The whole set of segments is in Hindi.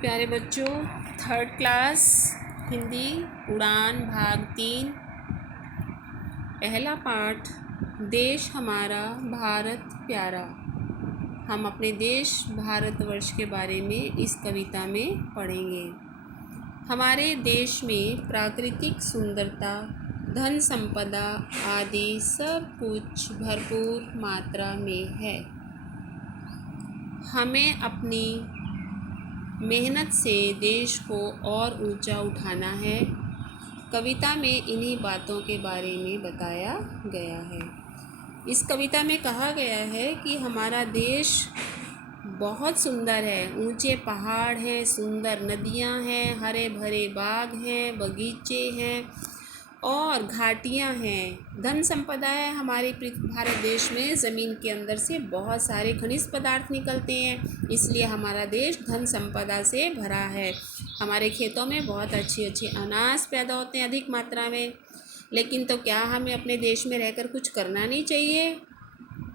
प्यारे बच्चों, थर्ड क्लास हिंदी उड़ान भाग 3 पहला पाठ देश हमारा भारत प्यारा। हम अपने देश भारतवर्ष के बारे में इस कविता में पढ़ेंगे। हमारे देश में प्राकृतिक सुंदरता, धन संपदा आदि सब कुछ भरपूर मात्रा में है। हमें अपनी मेहनत से देश को और ऊंचा उठाना है। कविता में इन्हीं बातों के बारे में बताया गया है। इस कविता में कहा गया है कि हमारा देश बहुत सुंदर है। ऊंचे पहाड़ हैं, सुंदर नदियां हैं, हरे भरे बाग हैं, बगीचे हैं और घाटियां हैं। धन संपदा है। हमारे भारत देश में ज़मीन के अंदर से बहुत सारे खनिज पदार्थ निकलते हैं, इसलिए हमारा देश धन संपदा से भरा है। हमारे खेतों में बहुत अच्छे अच्छे अनाज पैदा होते हैं अधिक मात्रा में। लेकिन तो क्या हमें अपने देश में रहकर कुछ करना नहीं चाहिए?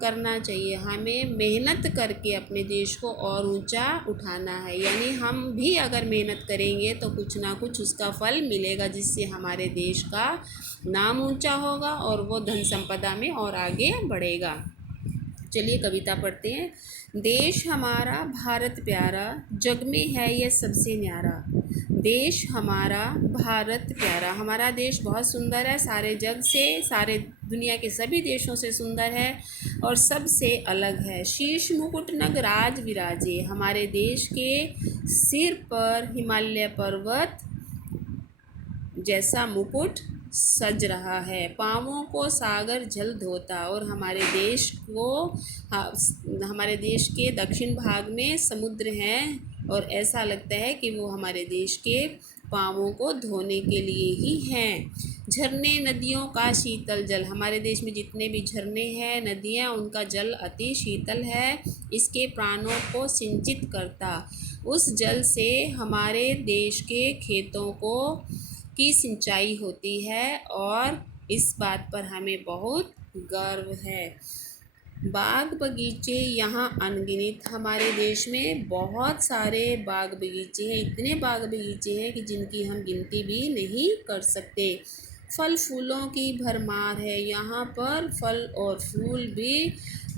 करना चाहिए। हमें मेहनत करके अपने देश को और ऊंचा उठाना है। यानी हम भी अगर मेहनत करेंगे तो कुछ ना कुछ उसका फल मिलेगा, जिससे हमारे देश का नाम ऊंचा होगा और वो धन संपदा में और आगे बढ़ेगा। चलिए कविता पढ़ते हैं। देश हमारा भारत प्यारा, जग में है ये सबसे न्यारा। देश हमारा भारत प्यारा। हमारा देश बहुत सुंदर है, सारे जग से, सारे दुनिया के सभी देशों से सुंदर है और सबसे अलग है। शीर्ष मुकुट नग राज विराजे। हमारे देश के सिर पर हिमालय पर्वत जैसा मुकुट सज रहा है। पाँवों को सागर जल धोता। और हमारे देश के दक्षिण भाग में समुद्र हैं और ऐसा लगता है कि वो हमारे देश के पाँवों को धोने के लिए ही हैं। झरने नदियों का शीतल जल। हमारे देश में जितने भी झरने हैं, नदियाँ, उनका जल अति शीतल है, इसके प्राणों को सिंचित करता। उस जल से हमारे देश के खेतों की सिंचाई होती है और इस बात पर हमें बहुत गर्व है। बाग बगीचे यहाँ अनगिनत। हमारे देश में बहुत सारे बाग बगीचे हैं। इतने बाग बगीचे हैं कि जिनकी हम गिनती भी नहीं कर सकते। फल फूलों की भरमार है। यहाँ पर फल और फूल भी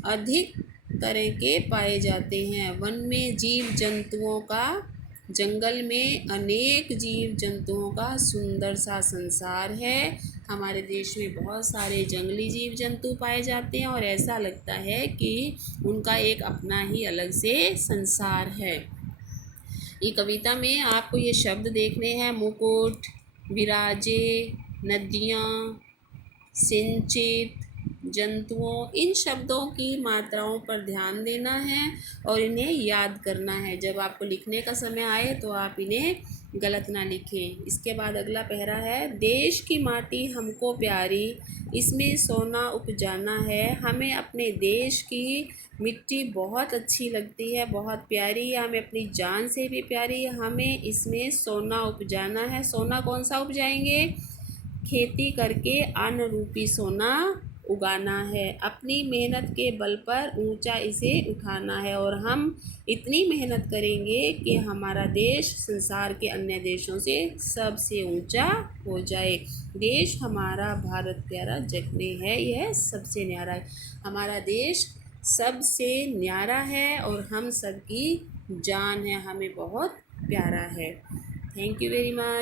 अधिक तरह के पाए जाते हैं। वन में जीव जंतुओं का, जंगल में अनेक जीव जंतुओं का सुंदर सा संसार है। हमारे देश में बहुत सारे जंगली जीव जंतु पाए जाते हैं और ऐसा लगता है कि उनका एक अपना ही अलग से संसार है। ये कविता में आपको ये शब्द देखने हैं, मुकुट, विराजे, नदियाँ, सिंचित, जंतुओं, इन शब्दों की मात्राओं पर ध्यान देना है और इन्हें याद करना है। जब आपको लिखने का समय आए तो आप इन्हें गलत ना लिखें। इसके बाद अगला पैरा है। देश की माटी हमको प्यारी, इसमें सोना उपजाना है। हमें अपने देश की मिट्टी बहुत अच्छी लगती है, बहुत प्यारी है, हमें अपनी जान से भी प्यारी है। हमें इसमें सोना उपजाना है। सोना कौन सा उपजाएंगे? खेती करके अन्न रूपी सोना उगाना है। अपनी मेहनत के बल पर ऊंचा इसे उठाना है और हम इतनी मेहनत करेंगे कि हमारा देश संसार के अन्य देशों से सबसे ऊंचा हो जाए। देश हमारा भारत प्यारा, जग में है यह सबसे न्यारा है। हमारा देश सबसे न्यारा है और हम सबकी जान है, हमें बहुत प्यारा है। Thank you very much.